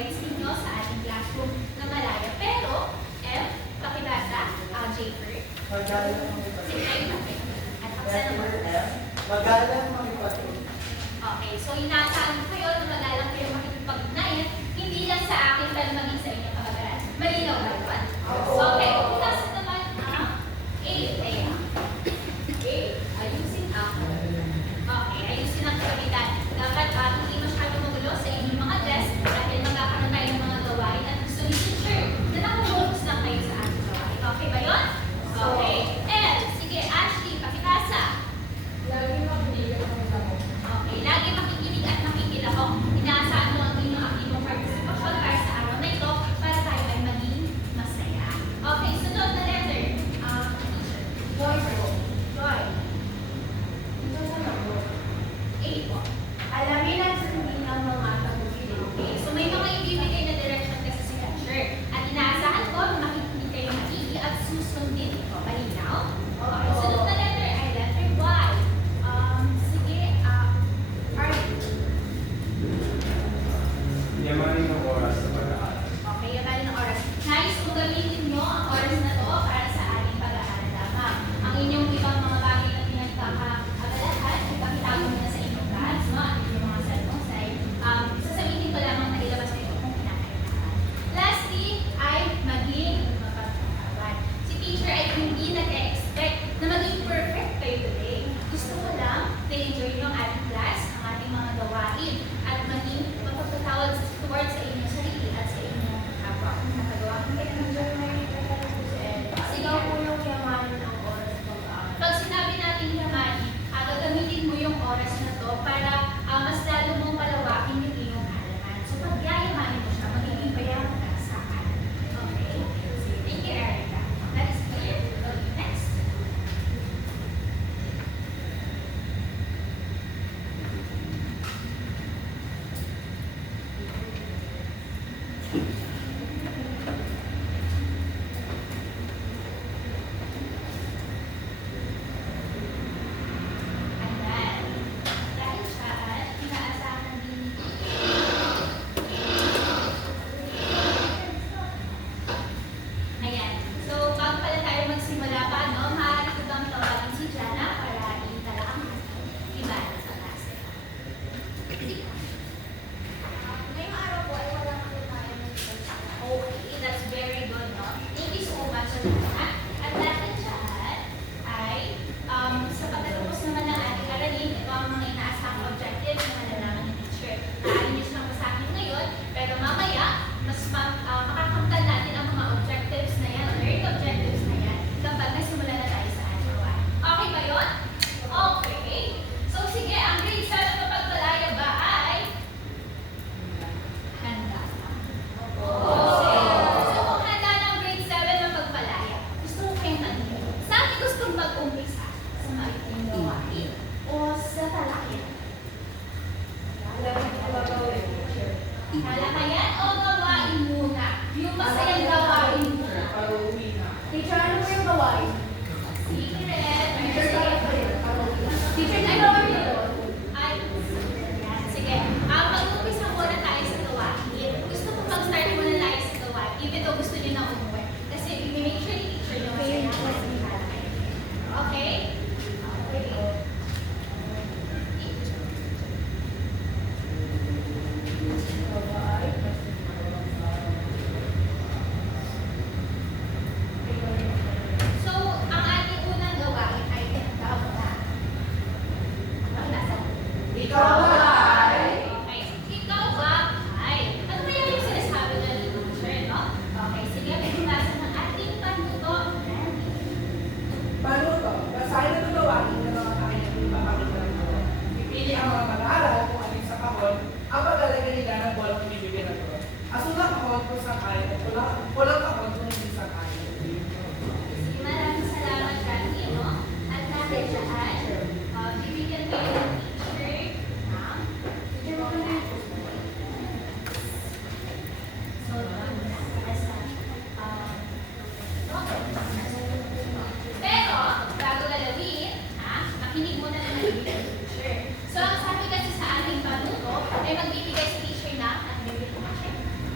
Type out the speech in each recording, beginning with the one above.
friends ninyo sa ating classroom na malaya. Pero, F, pakibasa, Jennifer. Magalang makipag-usap. Sige, at paksa naman. Magalang makipag-usap. Okay, so inaasahan ko kayo na magalang kayo makikipag-ugnayan, hindi lang sa akin, pero maging sa inyong kapag-aral. Malinaw ba yun? Okay, pupuntasan naman ang A. Kaya, A, ayusin ang. Okay, ayusin ang kagamitan. Dapat hindi masyado magulo sa inyong mga desk dahil magkakaroon tayo ng mga gawain at gusto ni teacher na nakafocus lang kayo sa ating gawain. Okay ba yun? Okay. L, sige, Ashley, pakibasa. Lagi makinig ang mga mo. Okay, lagi makikinig at makikilahok. Inaasa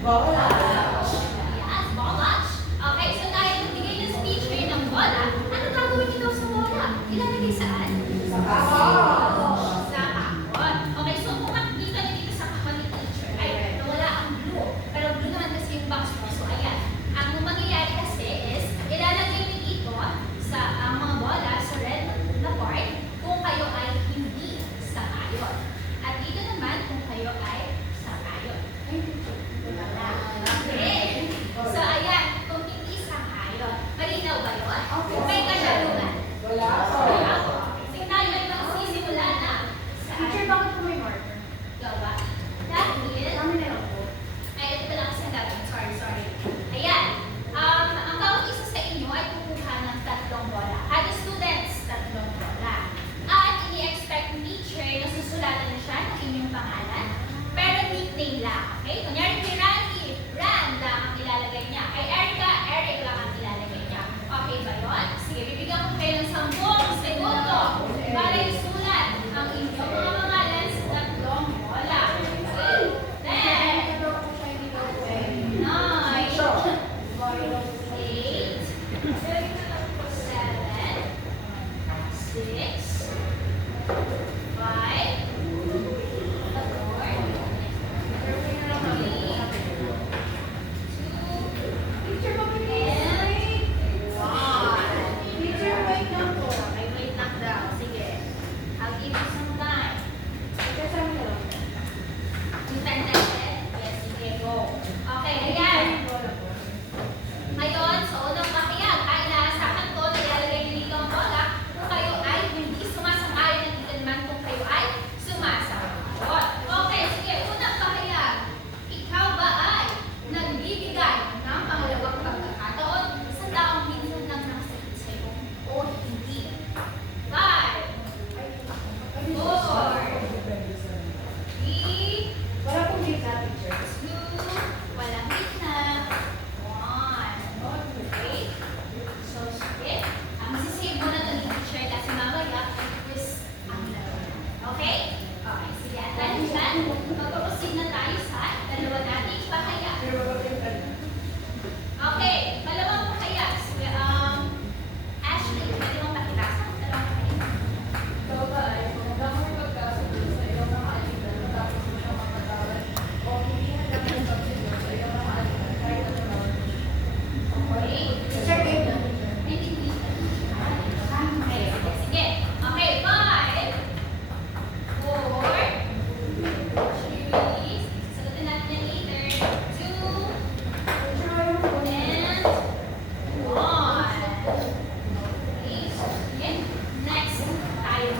Bola. Yes, bolach. Okay, so tayo nagbigay na sa teacher ng bola. Ano gagawin niyo daw sa bola? Ilalagay saan? Sa kahon. Sa kahon. Okay, so kung makikita niyo dito sa kahon ni teacher, ay nawala ang blue. Pero blue naman kasi yung box mo. So ayan, ang mangyayari kasi is, ilalagay niyo dito sa mga bola sa red na part kung kayo ay hindi sa kayon. At dito naman kung kayo ay sa kayon. Okay. So ayan, kung hindi sa kayon, malinaw ba yun? May kasalunan. Wala po. Sige tayo ay magsisimula na. Teacher, bakit po may marker? Ikaw ba? Dahil, Kami na lang po. ay ito pala kasi ang gagawin. Sorry. Ayan. Ang bawat isa sa inyo ay kukuha ng 3 bola. Kada students, 3 bola. At ini-expect ng teacher na susulatan na siya ng inyong pangalan. Pero nickname lang. Okay? Kunyari kay Randy, Ran lang ang ilalagay niya. Kay Erica, Eric lang ang ilalagay niya. Okay ba yun? Sige, bibigyan ko kayo ng 10 segundo para isulat ang inyong mga pangalan sa 3 bola. 10, 9, 8, 7, 6, 5, 4, 3, 2, Teacher, bakit and may 1. Teacher, wait lang po. Okay, wait lang daw. Sige. I'll give you some time. Teacher, sa amin na lang. Yung time natin? Yes, sige, go. Okay, ayan. Ngayon, sa unang pakiyag ay inaasahan ko na ilalagay niyo dito ang bola kung kayo ay hindi sumasang-ayon at dito naman kung kayo ay sumasang-ayon. Okay, sige, unang pakiyag. Ikaw ba ay nagbibigay ng pangalawang pagkakataon sa taong minsan lang nakasakit sa'yo o hindi? 5, 4, 3, Wala pong gitna, teacher. 2, walang gitna. 1. Okay? So, sige. Masisave mo na ito ni teacher kasi mamaya quiz ang laro. Okay? Okay, sige. At dahil dyan, magpaproceed na tayo sa dalawa nating pahayag. Okay, dalawang pahayag. Sige, Ashley, pwede mong pakita sa dalawang pahayag. Ikaw ba ay magandang may pagkasundo sa iyong mga alitan matapos mo siyang mapatawad o hindi hanggang ng pagsundo sa iyong mga alitan kahit ano naman mo siya? Okay? Teacher, game na, teacher. Hindi, hindi. Okay, sige. Okay, 5, 4, 3, sagutin natin yan later. 2, Teacher, ayaw mo po. and 1. Okay, sige. Next, tayo.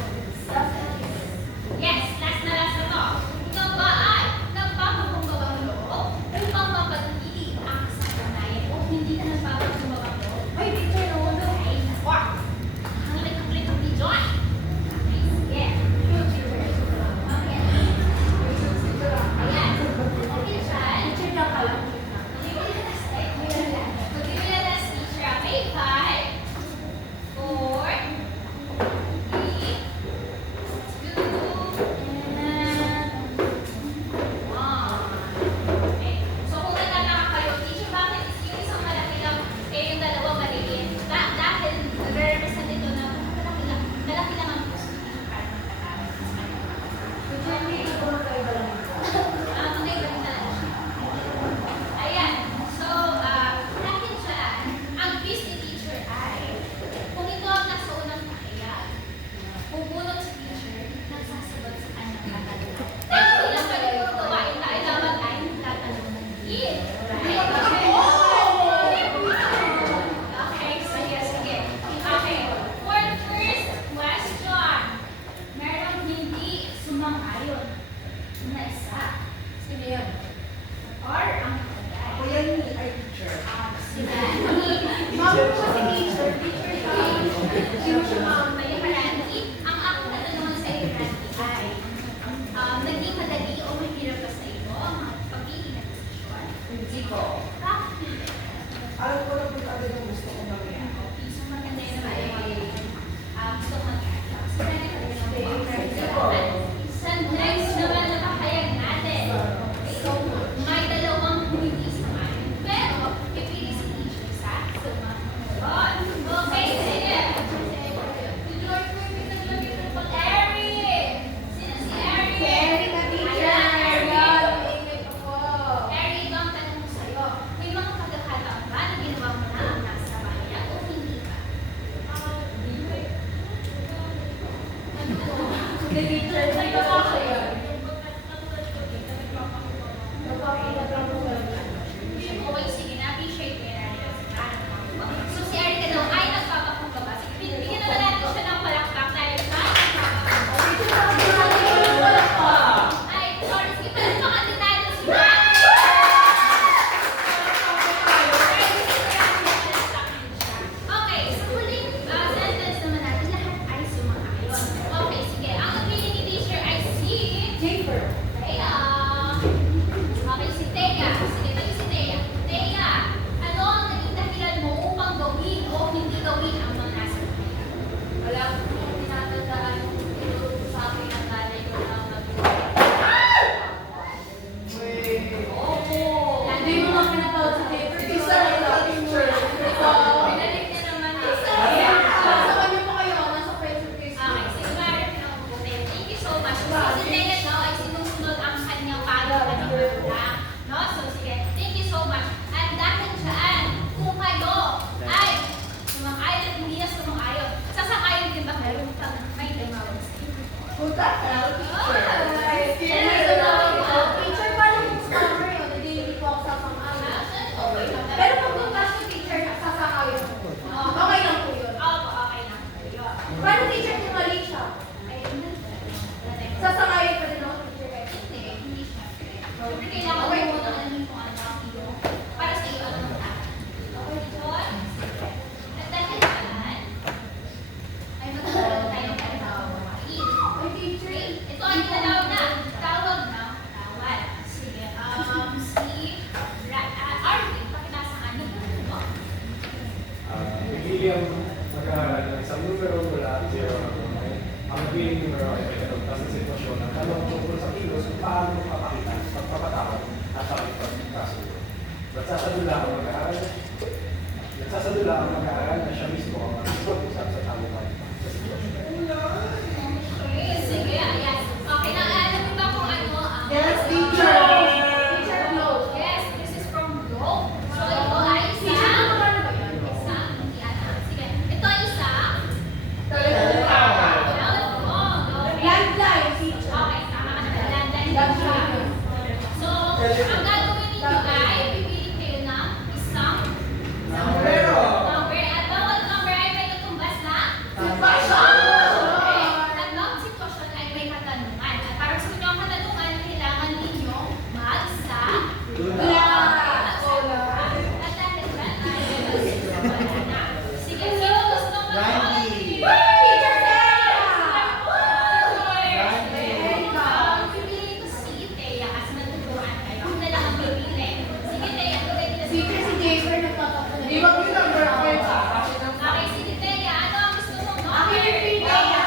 Yes, last na to. Ikaw ba ay nagpapakumbabang loob upang mapanatili ang kasanayan o hindi ka nagpapakumbabang loob? Ay, teacher, no. Ay, naku. Ang nagkakulit ni Joy. Okay, sige. Okay. Ayan. Okay, dyan. Teacher, lang ka lang. Mag-relax, teacher. Okay, 5, 4, 3, 2, and 1. Okay. So, kung nagtataka kayo, teacher, bakit yung isang malaki lang, yung dalawa maliit? Dahil, nagre-represent ito na malaki lang ang gusto niya para magkakaroon sa kanya. Teacher, hindi ko magkaiba lang ito. Magkaiba rin talaga siya. Ayan. So, dahil dyan, ang quiz ni teacher ay, kung ito ang nasa unang pakiyag, bubunot si teacher, nagsasagot sa kanyang katanungan. Dahil ilang pwede puro gawain tayo, dapat ay tatanungan din. Okay, sige. Okay, for the first question, merong hindi sumang-ayon na isa. Sino yan? Or ang Ako kagay. yan ni ay teacher. Si Randy. Ma'am po kasi teacher. Teacher siya. Sino siya, ma'am? May Randy. Ang aking katanungan sa iyo, Randy, ay naging madali o mahirap ba sa iyo ang mga pagpili ng desisyon? Hindi ko. Bakit? Alam ko na kung ano yung gusto kong mangyari. Okay, so maganda yun naman. Gusto ko mag-add. So, Randy, sa next naman na papayag natin, may dalawang hindi teacher, sa'yo ba kayo? Nagpapakita lang po lang. Okay, sige, na-appreciate ko yan. So si Erica daw ay nagpapakumbaba. Sige, bigyan naman natin siya ng palakpak dahil sa ay, sorry, sige, palakpakan din natin si Matt. Okay, sa huling sentence naman natin, lahat ay sumang-ayon. Okay, sige, ang napili ni teacher ay si Jafer. Thea. Okay, si Thea. Sige, tayo si Thea. Thea, ano ang naging dahilan mo upang gawin o hindi gawin ang mga nasa Wala ko pong tinatandaan yung tinuturo sa akin ng nanay ko na Opo. Hindi mo nga pinatawag sa paper. Isa lang sa teacher. Pinalik niya naman eh. Sa kanya pa kayo, nasa Facebook case. Okay, sige, Mara, pinakaputin. Thank you so much. Si Thea, no, ay sinusunod ang kanyang pagkakas ng magulang. No? So, sige, thank you so much. At dahil dyan, kung kayo ay sumang-ayon at hindi na sumang-ayon, sasang-ayon din ba kayo pag may tumawag sa inyo? Punta ka, Teacher, paano kung summer yun? Hindi po ako sasang-ayon. Pero pag bukas yung teacher, sasang-ayon ako. Okay lang po yun. Opo, okay lang. Yun. Paano teacher kung mali siya? Sasang-ayon pa din ako, teacher. Hindi siya. Siyempre, kailangan mo muna alamin kung ano ang iyo. Para sa iyo, ano ang tama. Okay, John? At dahil dyan, ay magkakaroon tayo ng tawag. Ay, teacher. Ito ay tinatawag na. Tawag na. Tawag. Sige. Arvin, pakibasa nga niyo. Ano? Pipili ang mag-aaral ng isang numero mula 0 hanggang 9. Ang piling numero ay may katugtas sa sitwasyon ng tanong tungkol sa kilos kung paano magpapakita, magpapatawag at pagkakasunod. Nagsasadula ang mag-aaral na siya mismo ang mag-usap sa talunan sa sitwasyon. Okay, sige. Ayan. Okay, naalala mo ba kung ano ang... Yes, teacher. Teacher, close. Yes, this is from Globe. So, ito ay Teacher, isang... ano ba ba yan? Isang... Yan. Sige. Ito ay isang... Landline, teacher. Okay, tama ka na. Landline. Landline. So, ang gagawin ninyo ay pipili kayo ng isang Numero. number. At bawat number ay may katumbas na Sitwasyon. okay. Tatlong sitwasyon ay may katanungan. At para sa inyong katanungan, kailangan ninyo magsa at dahil dyan ay wala na. Sige, sino gusto mag-volunteer? Teacher, Pipili ko si Thea kasi natuturuan kayo. Ako na lang ang pipili. Sige, Thea, tuloy kita Teacher, si Jafer nagpapakita. Di ba yung number ako yun sa akin? Okay, sige, Thea. Ano ang gusto mong Akin yung number? Thea.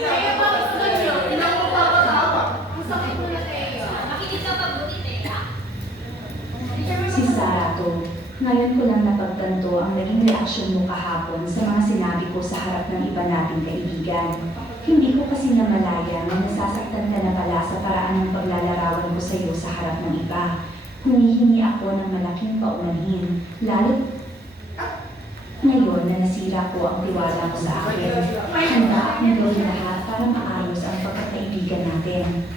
Thea, bakit ganyan? Ilang mo papatawag? Ang sakit mo na, Thea. Makinig ka mabuti, Thea. Si Sarato, ngayon ko lang napagtanto ang naging reaksyon mo kahapon sa mga sinabi ko sa harap ng iba nating kaibigan. Hindi ko kasi namalaya na nasasaktan ka na pala sa paraan ng paglalarawan ko sa iyo sa harap ng iba. Humihingi ako ng malaking paumanhin, lalo ngayon na nasira ko ang tiwala mo sa akin. Handa akong gawin lahat para maayos ang pagkakaibigan natin.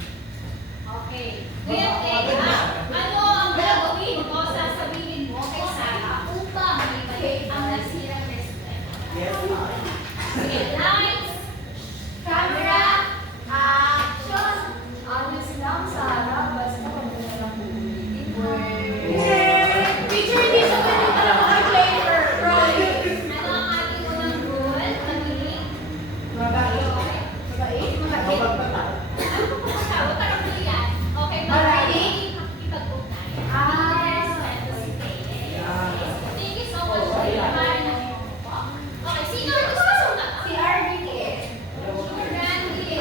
Okay. Ngayon, Thea, ano ang gagawin o sasabihin mo kay Sarah upang maibalik ang nasirang respeto? Yes, Sige, lights, Camera, action! Honest lang, Sarah. Basta kung ano lang ulitin mo. Teacher, hindi siya pwede pala maka-flavor. Promise. ano ang ating unang rule? Magiging Mabait. Mabait? Mabait? ano po kung tawag? Parang huli yan. Okay, Maraming? makikipag-ugnayan. Ah. Respeto si Thea. Thank you so much, Thea. Maraming nakikinig po. Okay, sino ang gusto sumama? Si RBT. Sure, Randy.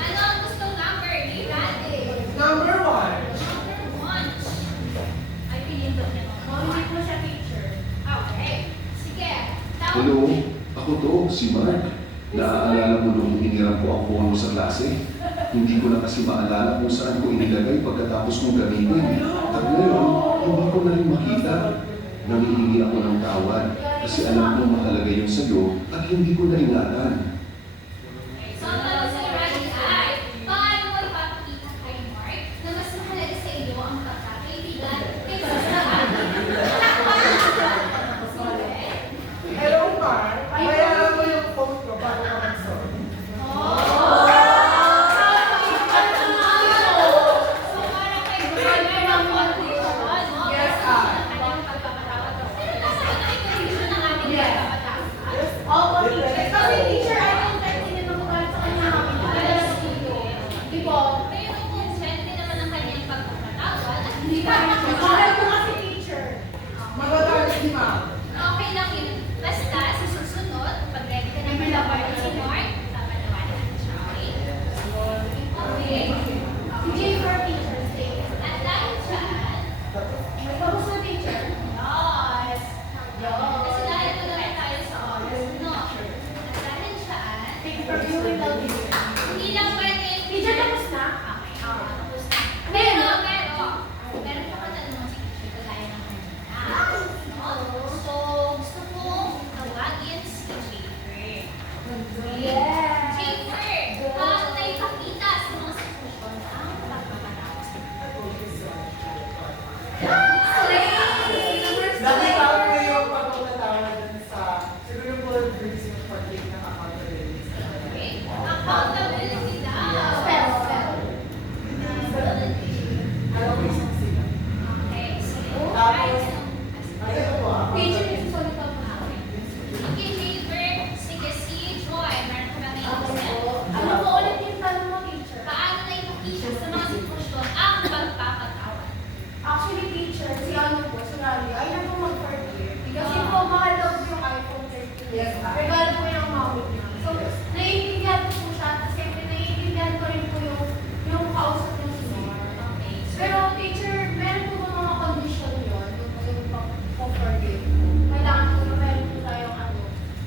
Ano ang gusto number ni Randy? Number 1. Number 1. Ay, pinindot niya. Mamimit mo siya, teacher. Okay. Sige. Tawag. Hello, ako to, si Mark. Naaalala mo nung iniram ko ang phone mo sa klase? Hindi ko na kasi maalala kung saan ko inilagay pagkatapos mong gamitin. At ngayon, hindi ko na rin makita. Nanghihingi ako ng tawad kasi alam ko mahalaga yun sa'yo at hindi ko na ingatan. Hindi pa rin siya. Mahal ko kasi teacher. Magagalit si ma'am. Okay lang yun. Basta, sa susunod, pag ready ka na malabaran si Mark, papanawanan siya, okay? Okay. Si Jennifer teacher, stay. At dahil dyan, May tapos na teacher. yes. Yes. Kasi dahil ko naman tayo sa oras, no? At dahil dyan, Thank you for viewing the video. hindi lang pwede. Teacher, tapos na? Okay, tapos na. Meron pa katanungan si teacher kagaya ng kanina. No? So, gusto kong tawagin si Jennifer. Yes. Jennifer, paano na ipakita sa mga sitwasyon ang pagpapatapos? Nakita ko yung pagkakatawa dun sa siguro po yung pag-take ng account release. Okay? Accountability daw. Spell, spell. Alam ko isang sila. Okay, sige. Tapos, ay, ito po ah. Teacher, isusulit ako na. Sige, Jennifer. Sige, si Joy. Meron ka ba may isip? Ano po ulit yung tanong mo, teacher? Paano na ipakita sa mga sitwasyon ang pagpapatawad? Actually, teacher, si ano po, si Rally, ay na po mag-forgive. Kasi po, mahal daw po yung iPhone 13. Yes, ma'am. Regalo po yung mami niya. So, naiintindihan ko po siya. At siyempre, naiintindihan ko rin po yung kausap niya si Mama. Okay. Pero, teacher, meron po ba mga condition yun? Yung pag-forgive po. Kailangan po na meron po tayong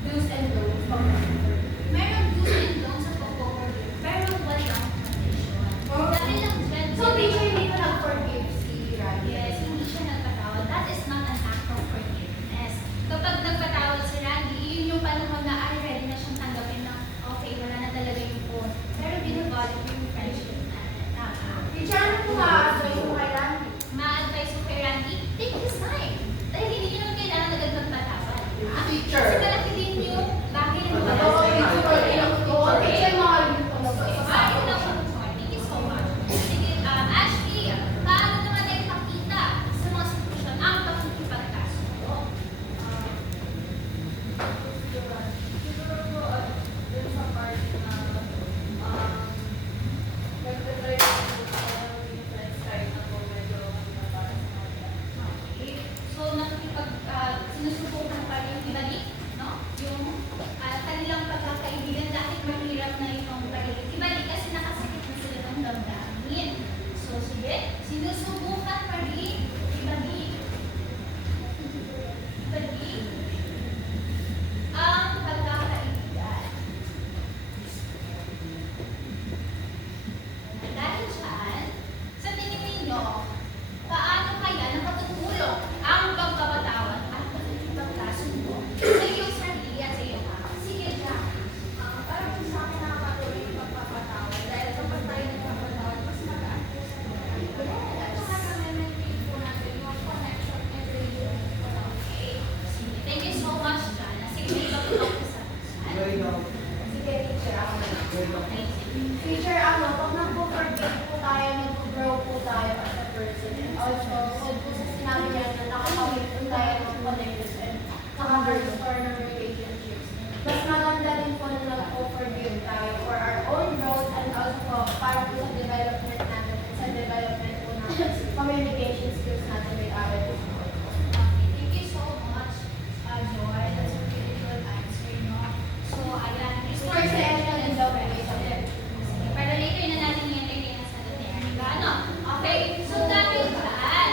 do's and don'ts pag-forgive. Meron do's and don'ts sa pag-forgive, pero walang condition. Dahil lang dyan, So, teacher, hindi ko nag-forgive si Rally. yes, hindi siya nagpatawad. That is not an act of forgiveness. Kapag nagpatawad si Randy, yun yung panahon na ay ready na siyang tanggapin na okay, wala na talaga yung phone. Pero binabalik yung friendship natin. Tama. Teacher, ano po ma-advise mo kay Randy? Ma-advise ko kay Randy, take his time. Dahil hindi nyo naman kailangan agad magpatawad. Diba? Teacher. Kasi malaki din yung bagay na Oo, mawala. teacher, mahal yung talaga. Ayun lang po. Thank you so much. Sige, Ashley, paano naman na ipakita sa mga sitwasyon ang pakikipagkasundo? Siguro po, dun sa part na, nag-try ko po yung friends kahit na po medyo para sa kanila. Okay. So, sinusubukan pa rin ibalik, no? Yung kanilang pagkakaibigan dahil mahirap na itong ibalik kasi nakasakit na sila ng damdamin. So, sige, sinusubukan pa rin ibalik. Ibalik ang pagkakaibigan. Dahil dyan, sa tingin ninyo, paano kaya nakatutulong ang pagpapatawad at pagkakasundo sa iyong sarili at sa iyong ama? Sige, Jack. Parang sa akin nakakatuloy yung pagpapatawad dahil kapag tayo nagpapatawad, mas magaan po sa mga kaibigan. At saka na-maintain po natin yung connection and relationship. Okay. Sige, thank you so much, John. Sige, may pagpapatawad ko sa Very well. Sige, teacher, ako na. Very well. Teacher, pag nag-forgive po tayo, nag-grow po tayo as a person. And also, so po sa sinabi niya na nakakawin po tayo ng connections and nakaka-restore ng relationships. Mas maganda din po na nag-forgive tayo for our own growth and also po para po sa development natin and sa development po ng communication skills natin with other people. Okay, thank you so much, Joy. That's a beautiful answer, no? So, ayan. For example, in the relationship. Sige, pero later na natin i-entertain ang sagot ni Erica, ano? Okay, so dahil dyan,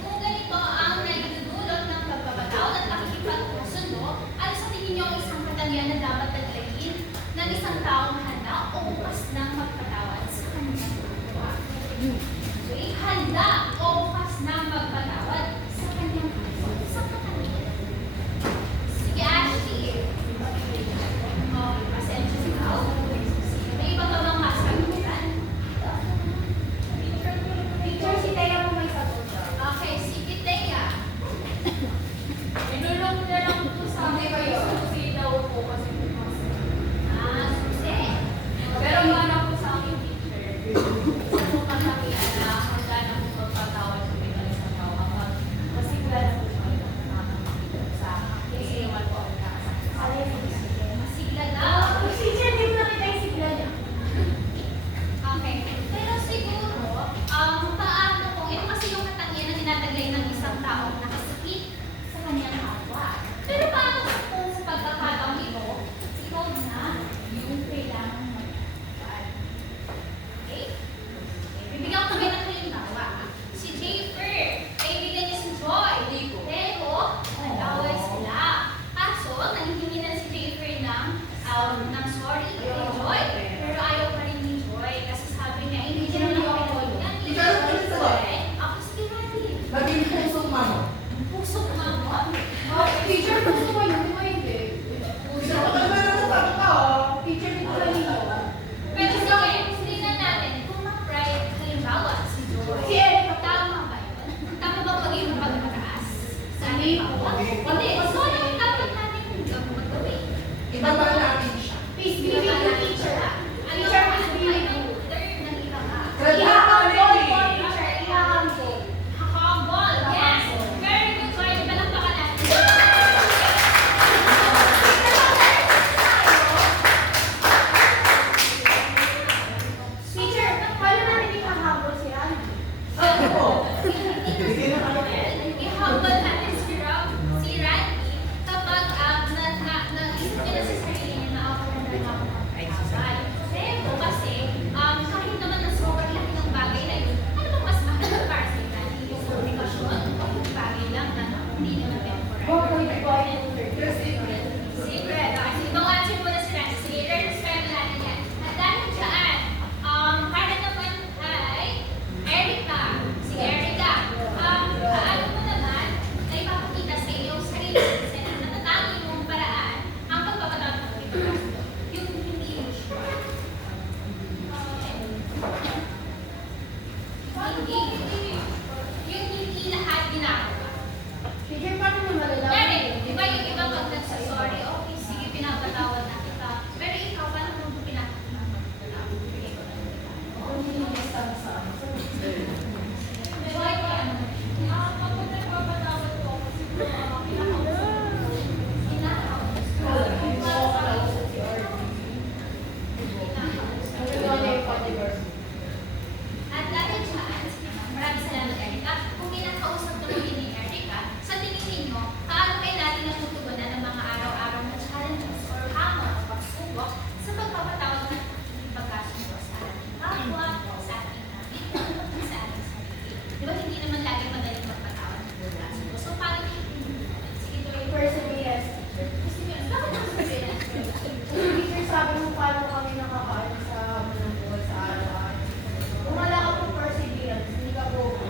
kung ganito ang naidudulot ng pagpapatawad at pakikipagkasundo, ano sa tingin niyo ang isang katangian na dapat taglayin ng isang taong handa o bukas ng magpatawad sa kanyang kapwa? Okay, handa o I-humble natin si Randy kapag naisip niya na sa sarili niya na ako na lang ako magpapal. Pero kasi, kahit naman na sobrang laki ng bagay na yun, ano bang mas mahal para sa Randy? Yung komunikasyon o yung bagay lang na hindi naman temporary? Secret. Kasi bawasin mo na si Randy. Sige, i-respect natin yan. At dahil dyan, para naman ay Erica. Sige, Erica. Paano mo naman na ipapakita sa iyo yung sarili sa natatangin mong paraan ang pagpapatawag ng ipagkaso? Yung hindi usual. Yung hindi lahat ginagawa. Teacher, paano mo malalaman? Dali, di ba yung iba pag nagsasorry, okay, sige, pinapatawad na kita. Pero ikaw, paano mo pinapatawad? Hindi mo basta sa Why ka? Kapag nagpapatawad ko, at dahil dyan, maraming salamat, Erica. Kung kinakausap naman din ni Erica, sa tingin ninyo, paano kayo natin natutugunan ng mga araw-araw na challenges or hamon o pagsubok sa pagpapatawag ng pagkasundo sa ating kapwa, sa ating pamilya, at sa ating sarili? Di ba hindi naman lagi madaling magpatawad ng pagkasundo? So, paano sige, tuloy. perseverance. Perseverance. Bakit ang perseverance? Teacher, sabi mo paano kami nakakaano sa mga buhay sa araw-araw. Kung wala ka pong perseverance, hindi ka po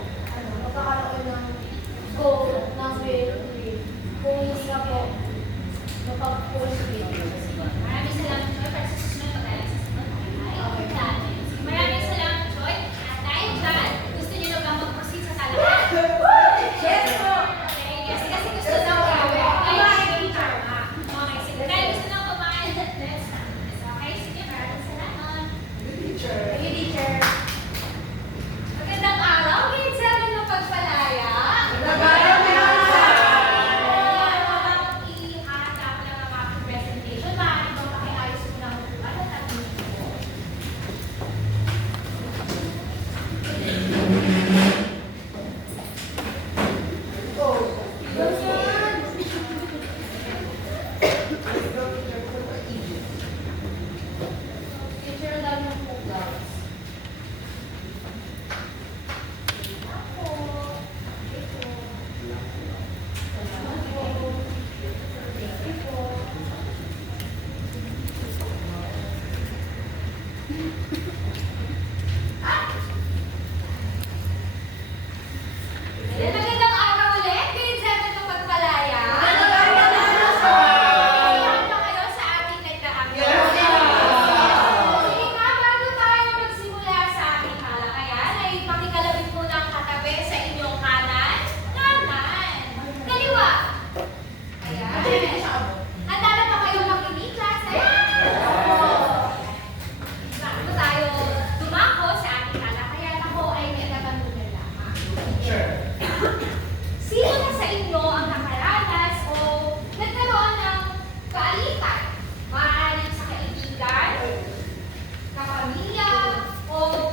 magkakaroon ng goal, ng will to live. Kung hindi ka po mapag-persevere. Maraming salamat, Joy, para sa susunod pag-alas sa sunod. Maraming salamat, Joy. At dahil dyan, gusto niyo na ba mag-proceed sa talahan? Yes po! Okay, yes, kasi gusto na ko. Okay, sige. Dahil gusto na kumain. Okay, sige, maraming salamat. Thank you, teacher. Magandang araw, grade 7 ng pagpalaya. Iharap lang ang aking presentation. Maaari bang pakiayos mo na upuan at ating Teacher, ang dami ng programs. Magandang araw ulit, grade 7 ng pagpalaya. Iyan ba kayo sa ating nagdaang? Sige nga, bago tayo magsimula sa ating talakayan, ay pakikalabit muna ang katabi sa inyong kanan. Kaliwa. Ayan. Handa na ba kayo makinig, klase? Bago tayo dumako sa ating talakayan, ako ay may natatanungan lamang. Sino na sa inyo ang nakaranas o nagkaroon ng kaalitan? Maaaring sa kaibigan, kapamilya, o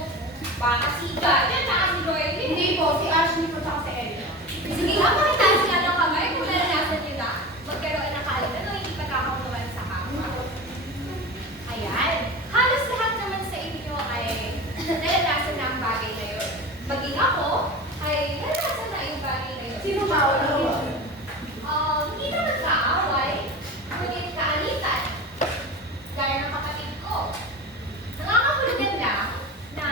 bakasigan? Yan na ang Joy. Hindi po, si Ashley po tsaka si Erica. Sige nga, pakitaas nga ng kamay kung naranasan nyo na magkaroon ng kaalitan o hindi pagkakakuhan sa kapwa. Ayan. Halos lahat naman sa inyo ay naranasan na ang bagay na yun. Maging ako ay naranasan na yung bagay na yun. Sino ba ako? Hindi naman kaaway, ngunit kaalitan. Gaya ng kapatid ko. Nakakahulugan lang na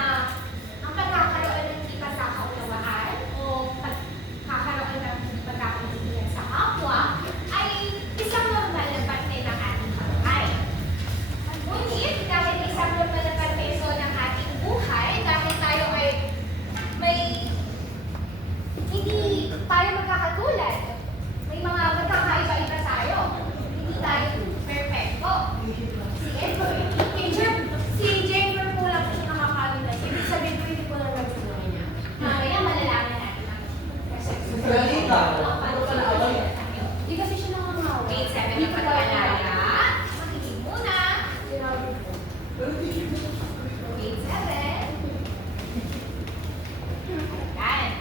ang pagkakaroon ng hindi pagkakaunawaan o pagkakaroon ng hindi pagkakaintindihan sa kapwa ay isang normal na parte ng ating buhay. Ngunit dahil isang normal na parte ito ng ating buhay, dahil tayo ay may hindi tayo magkakatulad. May mga magkakaiba-iba tayo. Hindi tayo perfecto. Si Jennifer po lang siya nakakaalitan. Ibig sabihin po hindi po lang nagsubuhay niya. Mamaya malalaman natin ang Galita. Hindi kasi siya nakakawa. Grade 7 na pagpalaya. Makinig muna. Sinabi po. Grade 7. Ayan.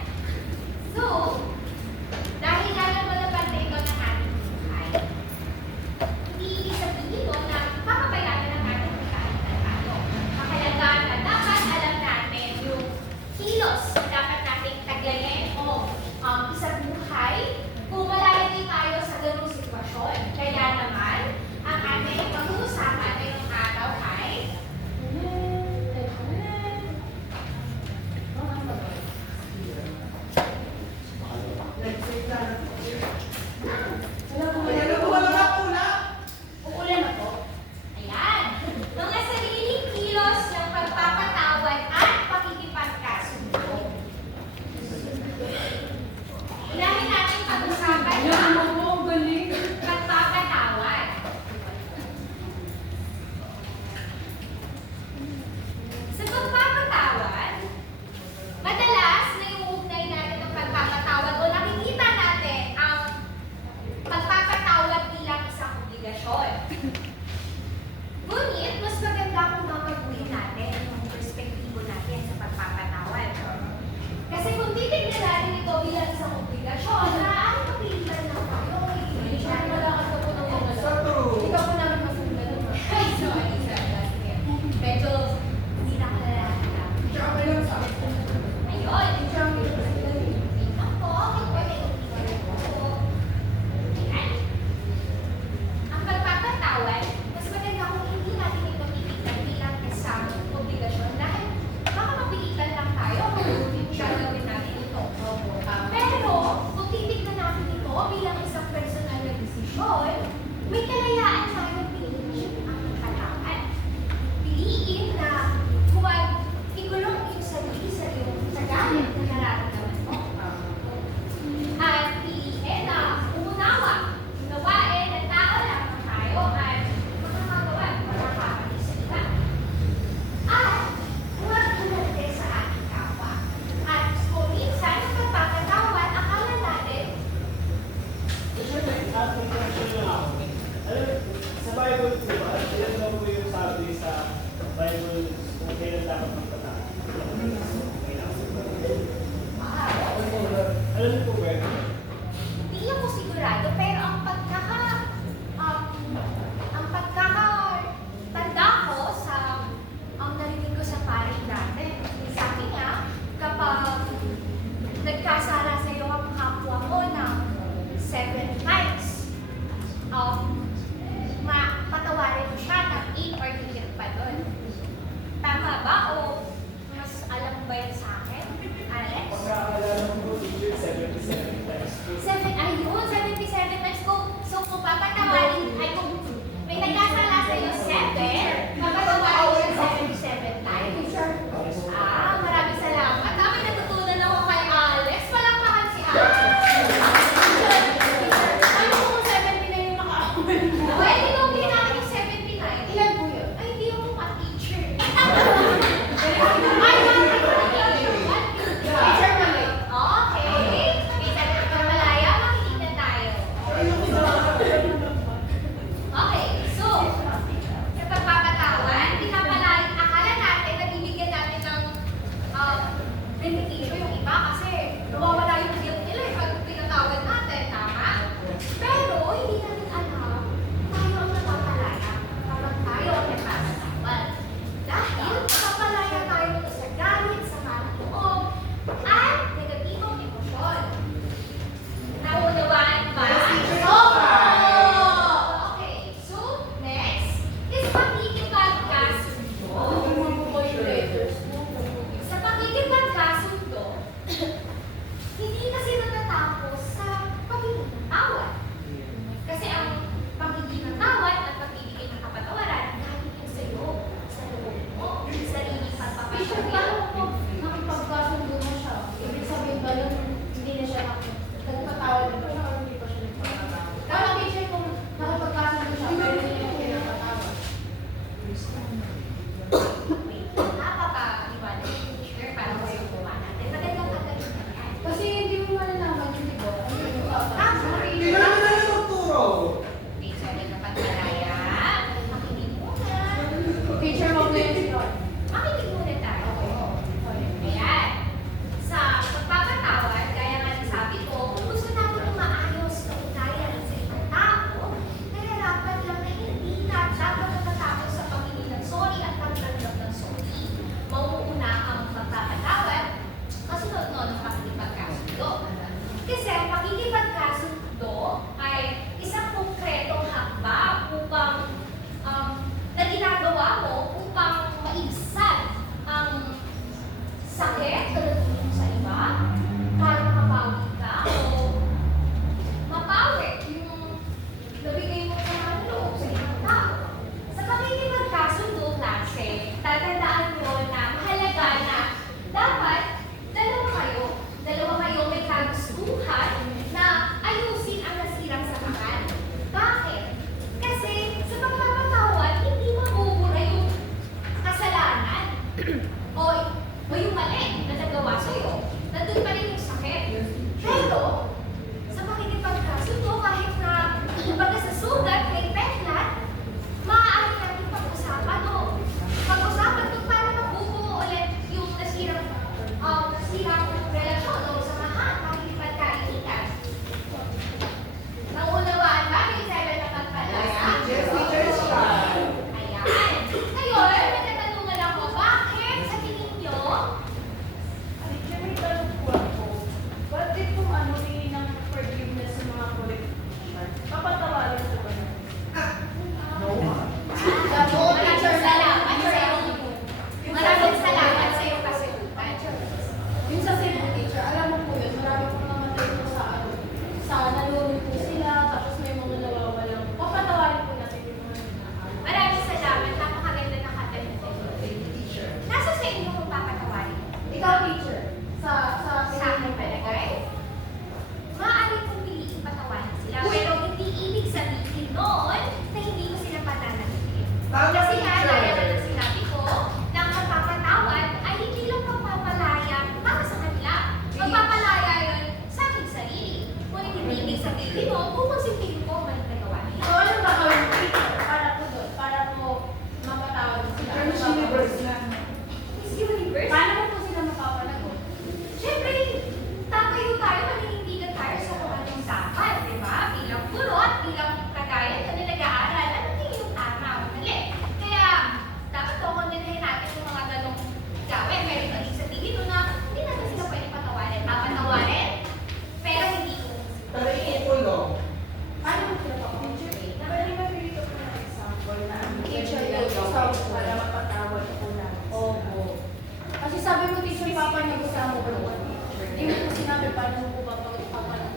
paano mo po ba pagpapalit?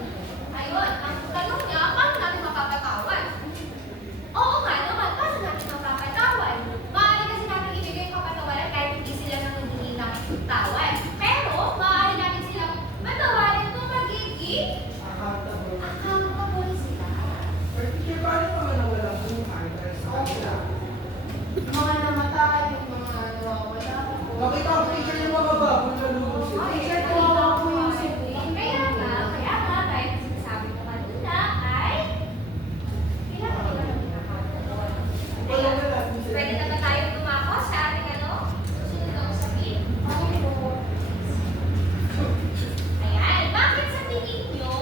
Ayun, ang tanong niya, paano natin mapapatawan? Oo nga naman, paano natin mapapatawan? Maaari kasi natin ibigay yung kapatawaran kahit hindi sila nanguhingi ng tawan. Pero, maaari natin silang patawarin kung magiging accountable sila. Pero teacher, paano naman nawala buhay dahil sa kanila? Mga namatay, yung mga nawawala. Nakita ko teacher yung mga baboy na lulog sila. Teacher, kawawa po yung sibling. Kaya nga, kahit sinasabi ko kanina ay kailangan nila ng accountable. Wala na lang. Pwede na ba tayo tumako sa ating susunod na usapin? Ayan, bakit sa tingin nyo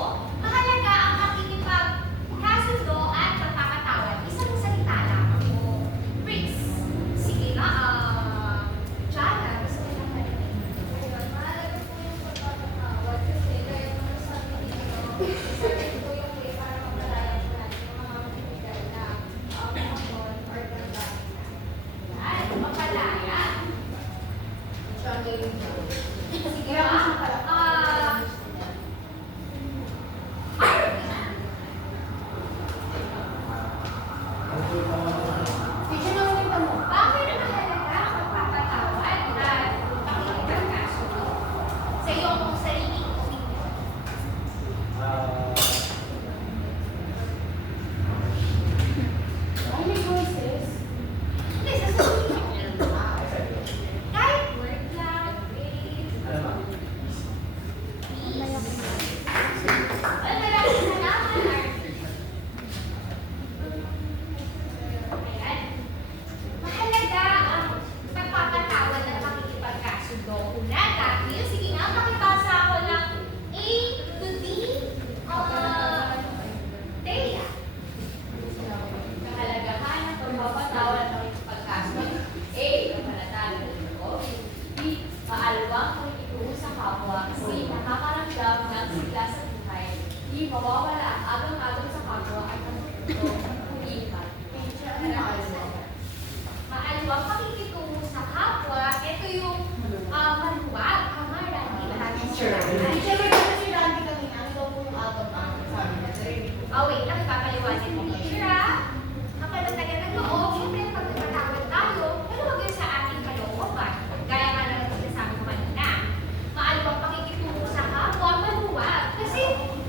mahalaga ang pakikipagkasundo at pagpapatawad? Isang salita lamang po. Prince, sige na, Jana, gusto ko lang marinig. Ayun, mahalaga po yung pagpapatawad kasi gaya mo na sabi niyo, isa rin po yung way para mapalaya po natin yung mga matigal na amon or ganda. Ayan, mapalaya. Siya ang gawin ko. Sige ba? Teacher, nakikita mo? Bakit mahalaga ang pagpapatawad at pakikipagkasundo? Sa iyong sariling opinion. Ay, may voices. Hindi, sa sarili mo. Kahit word lang, phrase, maraming salamat, Arvin. Ayan. Mahalaga ang pagpapatawad at pakikipagkasundo. Una, dahil, sige nga, makibasa ako ng A to D, Thea. Kahalagahan ng pagpapatawad at pakikipagkasundo. A, kapalatag ng loob. B, maalwang pakikitungo sa kapwa. C, nakakaramdam ng sigla sa buhay. D, mawawala agam-agam sa kapwa at natututo ang pulihan. Maalwang pakikitungo sa kapwa. Ito yung maluwag, kamaran. Teacher, may kasi si Randy kanina, ano daw po yung agam ang sabi niya? Oh, wait lang, ipapaliwanag ni teacher, Ang panatagan ng loob, syempre, pag nagpatawad tayo, maluwag yun sa ating kalooban. Gaya nga naman sinasabi ko kanina. Maalwang pakikitungo sa kapwa, maluwag. Kasi,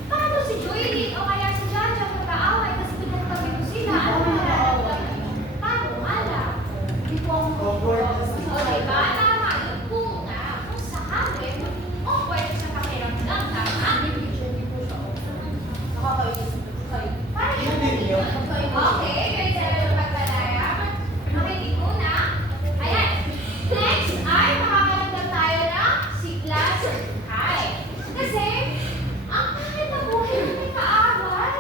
paano si Joylyn o kaya si Jaja magkaaway kasi pinagtabi ko sila? Ano nararamdaman? Paano? Alam. Hindi po ako Awkward. O, diba? Tama yun. Kung sa akin, awkward sa pakiramdam, tama? teacher, hindi po siya okay. Nakakainis po kayo. Parang Hindi niyo. Okay, grade 7 yung pagpalaya. Makinig muna. Ayan. Next ay makakaramdam tayo ng sigla sa buhay. Kasi, ang kahit na buhay na may kaaway.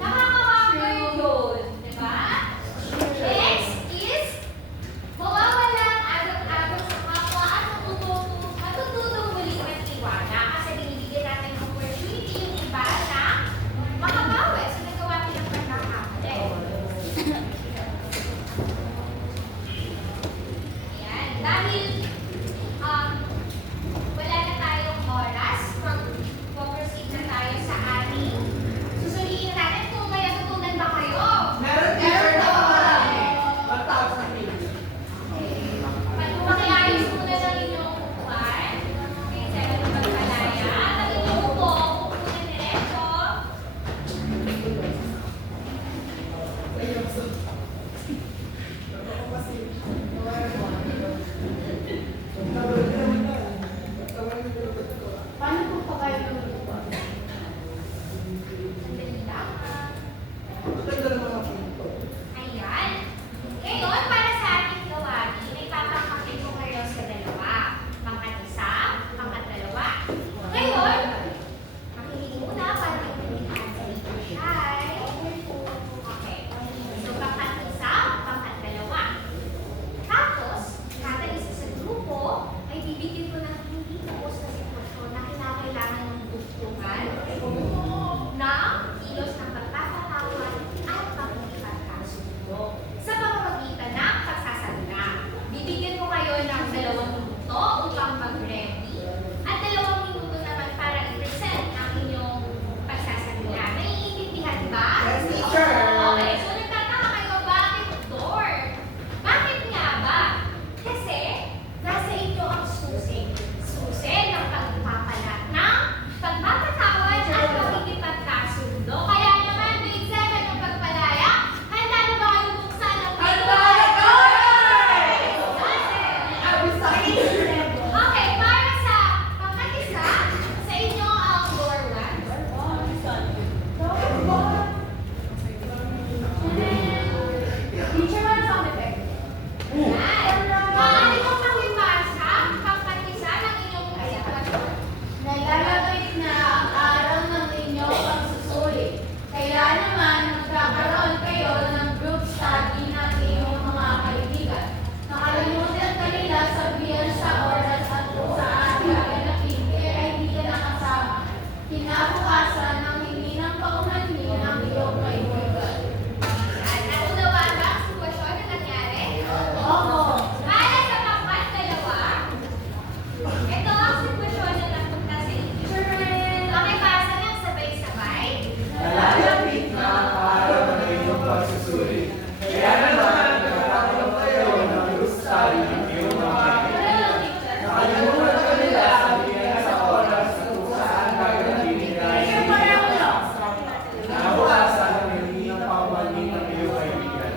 Nakakawagay yun. Diba? Next is, mawawala ang agad-agad sa kapwa at matututong muli magtiwala. Kasi binibigyan natin ng opportunity yung iba na makabawi sa nagawa nilang pagkakamali. Ayan. Dahil wala na tayong oras, mag-proceed na tayo sa ating susuliin natin kung may natutunan ba kayo. Meron teacher na marami. Matapos na teacher. Pakiayos muna ng inyong upuan. Grade 7 na pagpalaya. At inyong upo na diretso. Paano po pa kayo naluluwa? Sandali lang. Maganda naman ang pinto. Ayan. Ngayon, para sa ating gawain, may papakapit ko kayo sa dalawa. Pangkat-isa, pangkat-dalawa. Ngayon, makinig muna para maintindihan sa inyo. Hi! Okay. So, pangkat-isa, pangkat-dalawa. Tapos, kada isa sa grupo ay bibigyan ko ng hindi tapos na sitwasyon na kinakailangan ng dugtungan ng kilos ng pagpapatawad at Kinabukasan ng hindi ng paumanhin ang iyong kaibigan. At naunawaan ba ang sitwasyon na nangyari? Oo. Para sa pangkat dalawa, ito ang sitwasyon na napunta sa inyo. Pakibasa ng sabay-sabay. Nalalapit na ang araw ng iyong pagsusuri. Kaya naman, nagkakaroon kayo ng gustali ng iyong mga kaibigan. Nakalimutan ka nila sabihin sa oras kung saan gagawin ay nabukasan ng hindi ng pamalit ng iyong kaibigan.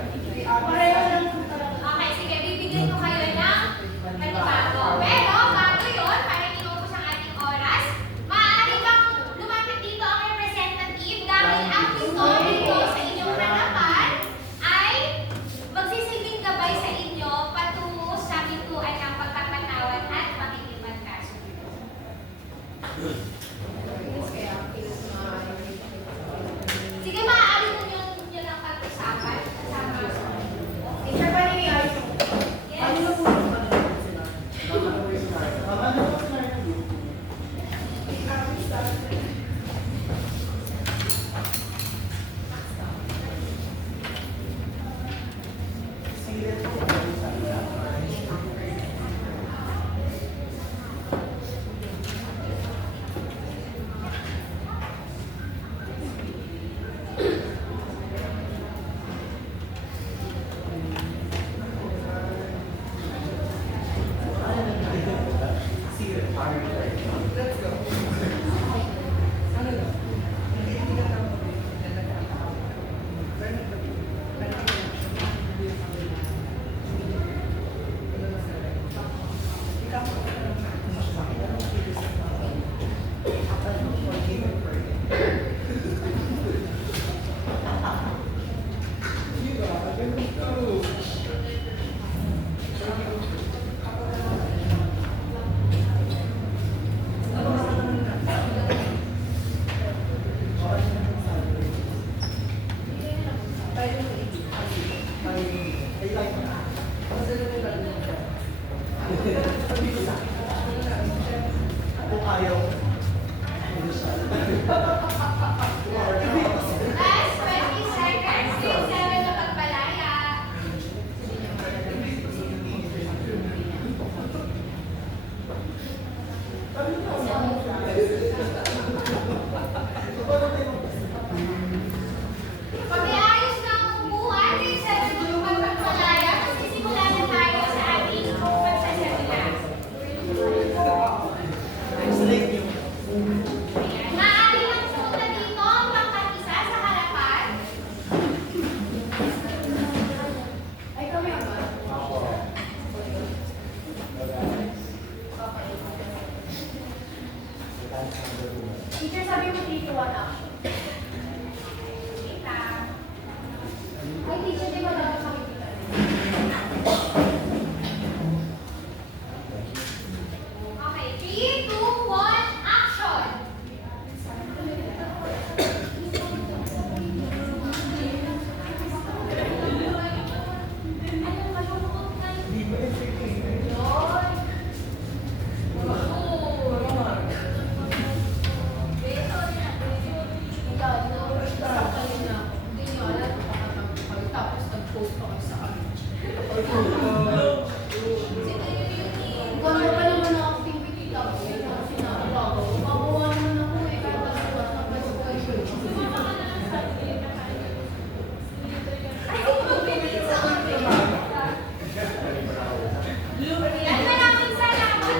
Okay, sige, bibigyan ko kayo ng panibago. Pero, bago yun, para hindi maubos ang ating oras, maaari bang lumapit dito ang representative dahil ang historiko sa inyong harapan ay magsisilbing gabay sa inyo patungo sa pintuan ng pagkapatawad at pakikipagkasundo. Sige, maaari mo yun ang pag-usapan. Kasama. Teacher, paano yung ayos mo? Yes. Last 20 seconds. Yung 7 na pagpalaya. Pag may ayos na ang upuan, yung 7 na pagpalaya, magsisimula na tayo sa ating pagsasalita. Ayan. Maaari lang pumunta dito ang pangkat-isa sa harapan. Ay, kami ang ba? Teacher, sabi mo 3 to 1 action. Kita. Ay, teacher, di ba dapat makikita? Okay, 3, 2, 1, action! Ganda pa naman ang activity tapos yun ang sinabi. Makuha naman ako eh, kahit ang sulat ng presentation. Ay, magbibigay sa akin. Yan, maraming salamat.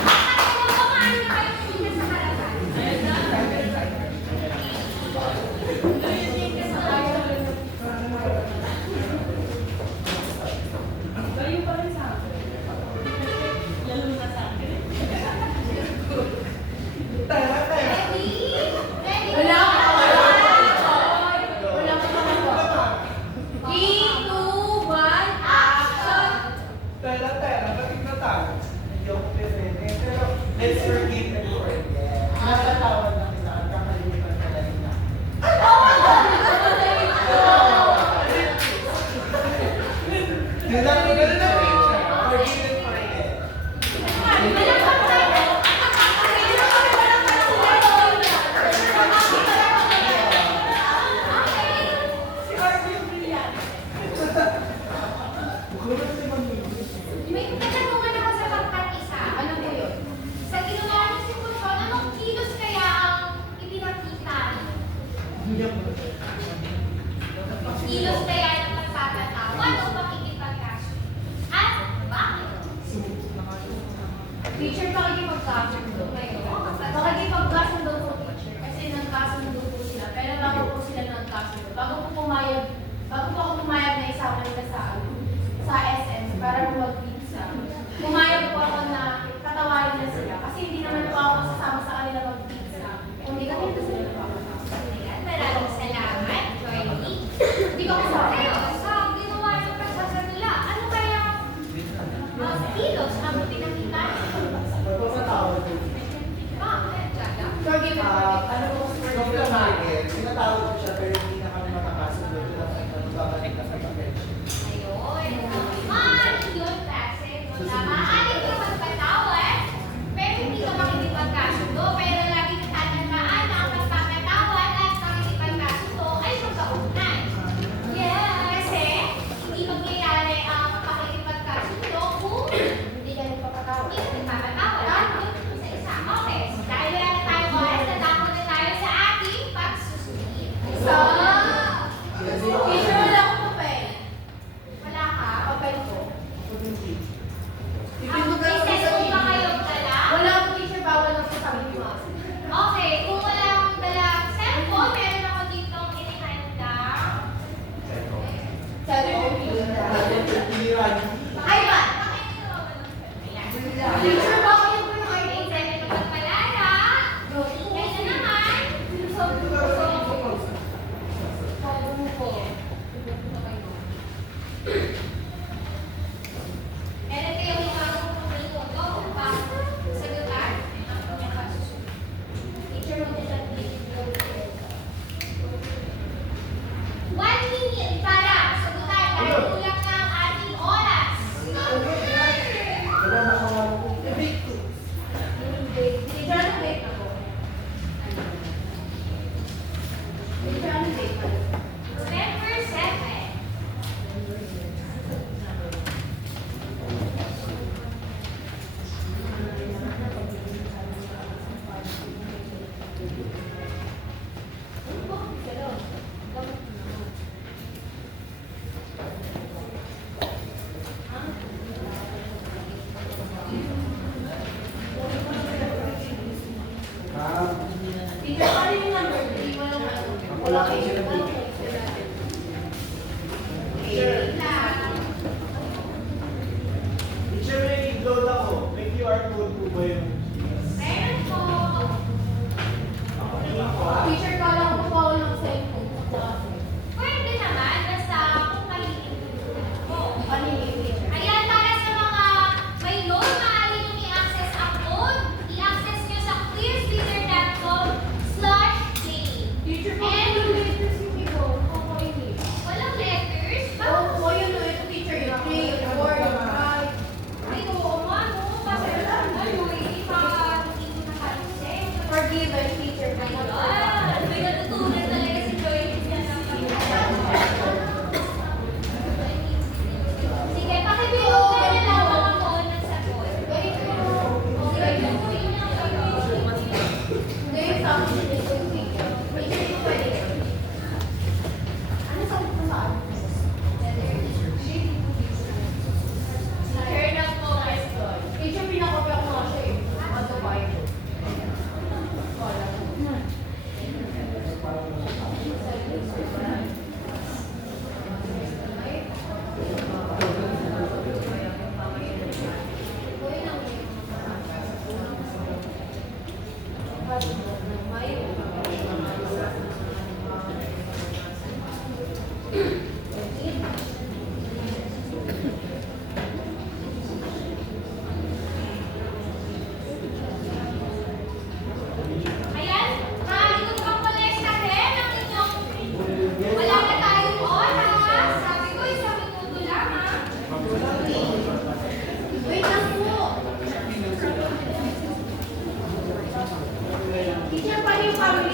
Pakalaman natin. Pakalaman na kayo pumunta sa harapan. Ready? Ready? Wala ka! Wala ka! 3, 2, 1, action! Tela, bakit na tayo? Joke din eh. Pero let's forgive and forget. Nakatawad lang isa at kakalimutan ka lang na. Yun lang, ganun lang rin siya. Forgive and forget. Malakot tayo. Kilos kaya ng pagpapatawan o pakikipagkasunod? At bakit? Teacher, pakikipagkasundo kayo. Pakikipagkasundo po, teacher. Kasi nagkasundo po sila. Pero bago po sila nagkasundo, bago po ako pumayag na isama nila sa SM para mag-pizza. Pumayag po ako na katawarin na sila. Kasi hindi naman po ako sasama sa kanila mag-pizza. Kung hindi kami ito sila napapasama. Ayan, maraming salamat, Joyny. Hindi ko kasama. Kayo, sa ginawa ng pagkasa nila, ano kaya kilos na pinakita? Bakit? Jaga? Forgive me. Ano po, nung kamahin, sinatawag ko siya pero hindi na kami makakasundo ito lang ay nababalik na sa convention. Ayun. Maaaring yun kasi kung na maaaring ka magpatawad, pero hindi ka makikipagkasundo, pero lagi tatandaan na ang pagpapatawad at pakikipagkasundo ay magkaugnay. Kasi hindi mangyayari ang pakikipagkasundo kung Hindi ka nagpapatawad. hindi ka nagpapatawad. Sa isa. Okay. Dahil wala na tayong oras, natapos na tayo sa ating pagsusunod. So, teacher, wala akong papel. Wala ka? Papel ko. May cellphone ba kayong dala? Wala akong teacher, bawal lang po sabi ni Ma'am. Okay, kung wala akong dalang cellphone, meron ako dito inihanda. Cellphone. Iliran. iPad. Teacher, baka yun po yung May iPad. internet na pagmalala. Kaya naman. Meron kayong mga minuto upang sagutan ang inyong pagsusunod. Teacher, One minute para sagutan dahil kulang na ang ating oras. Wala na kawala po. Teacher, ano date ako? Teacher, ano date ako? November 7. Teacher, ano yung number? Hindi mo lang ano. Wala kayo sila po. Teacher, may load ako. May QR code po ba yun? Meron po. Teacher, kala ko pa ako ng cellphone sa klase. Pwede naman, basta kung malilimutan mo. Ano yung teacher? Ayan, para sa mga may loan, maaari nyo i-access ang code. I-access nyo sa clearstreeter.com/play. Teacher, bakit yung letters yung ito? Ako hindi. Walang letters? Oh, yun o. Ito, teacher. Yung 3, yung 4, yung 5. Ay, oo nga, no? Kasi ano, hindi pa hindi ko napansin. Forgiven, teacher. Ayan, may natutunan talaga si Joy. Sige, pakibigyan ka na lang mga phone ng sagot. Okay, yun ang gagawin. Hindi, yung sa akin, ito yung teacher. Teacher, ito pwede. Ano sabi ko sa akin? Teacher ng question. Teacher, pinakopya ko nga siya eh. Ano ba yun? Wala. Ayan, maaari ko pang molestahin ang inyong wala na tayong oras. Sabi ko, isang minuto lang, ha? Wait lang po. Teacher, paano yung family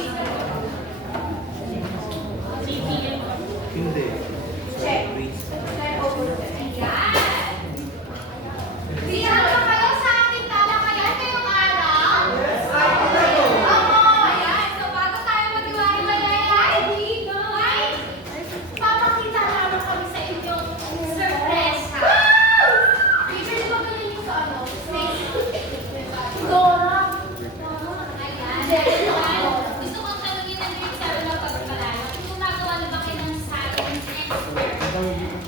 Gusto kong tanungin ng grade 7 na pagpapalala. Kung gumagawa na ba kayo ng science experiment?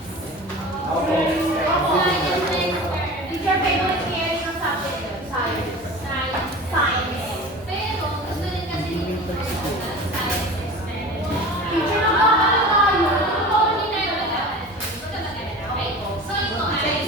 Science experiment. Teacher, favorite niya rin ang subject yun. Science. Science. Science. Pero gusto rin kasi ni teacher ng science experiment. Teacher, nagkakala tayo. Hindi tayo malaman. Huwag ka mag-alala, okay? So ito ay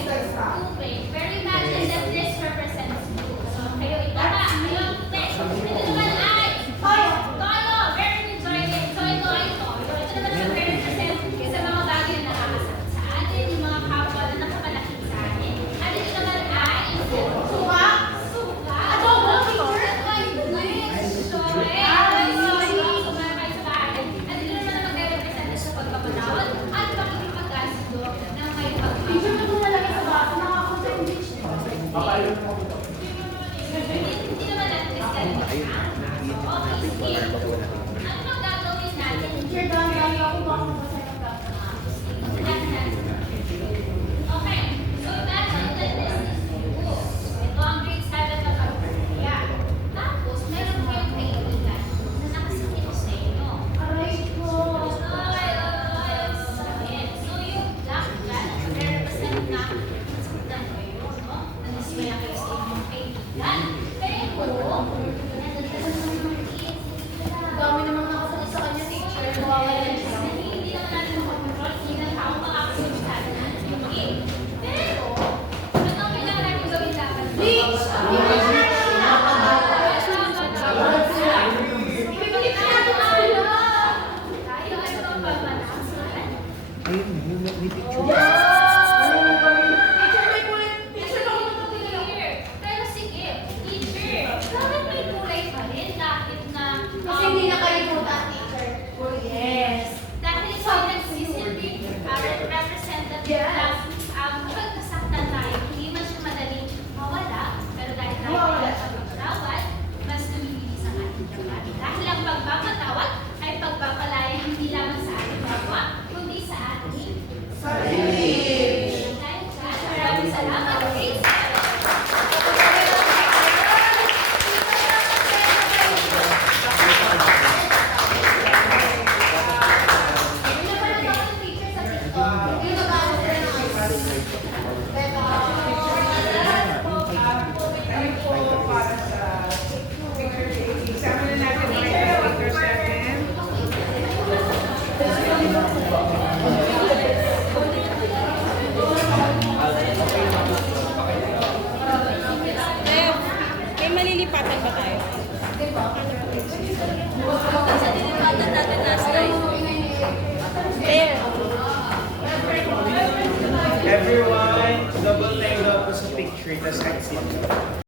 tubig. Pero imagine that this represents you. So kayo itama. Kayo test. Ito naman ay Tayo. Tayo! Very enjoying. So ito ay ito. Ito naman siya very present sa mga bagay na nakakasama sa atin, yung mga kapwa na nakamalaki sa atin. At ito naman ay Suka. suka. Adobo, teacher. At may glitch. Sorry. Sorry. Sumakay sa bahay. At ito naman ang magre-represent sa pagpapanahon at pakikipagkasundo ng may Teacher, pagpapanahon. ito nalagay sa baso. Nakaka-concentrate siya. Hindi naman natin discarding. Okay, sige. Ano bang gagawin natin? Teacher, dami ako baka mabasa ng baso. Okay, so imagine that this is you. Ito ang grade 7 na pagkakaya. Tapos, meron kayong kaibigan na nakasakit sa inyo. Aray ko. So yung black dyan, represent na nasaktan kayo, no? Naniswaya kayo sa inyong kaibigan. Pero, nandun ka sa mga maliit. Dami namang nakasakit sa kanya, teacher. Mawawala siya. Hindi naman natin makontrol, hindi na tao makakasunod sa atin natin yung game. Pero, ano ang kailangan natin gawin dapat? Bleach! Ibibigit na natin ang ulo. Tayo ay pagpapanasan. Teacher, may kulit. Teacher, ako matutulog. Pero sige, teacher, bakit may kulay pa rin kahit na... Kasi hindi nakalimutan, teacher. Yes. Dahil ito ay nagsisilbi, representative Yes. na kapag nasaktan tayo, hindi man siya madaling mawala, pero dahil tayo Mawawala ay siya. pagpapatawad, mas namibilis ang ating gawain. Dahil ang pagpapatawad ay pagpapalaya hindi lamang sa ating kapwa, kundi sa ating sarili. Dahil dyan, maraming salamat, grade 7. Hindi naman ang mga teacher sa TikTok. Hindi nag-aaral sila ng ice. Pero, Tayo po para sa picture taking. Sama na natin ang picture 7. May malilipatan ba tayo? There. Everyone, double leg up sa picture, tas exit.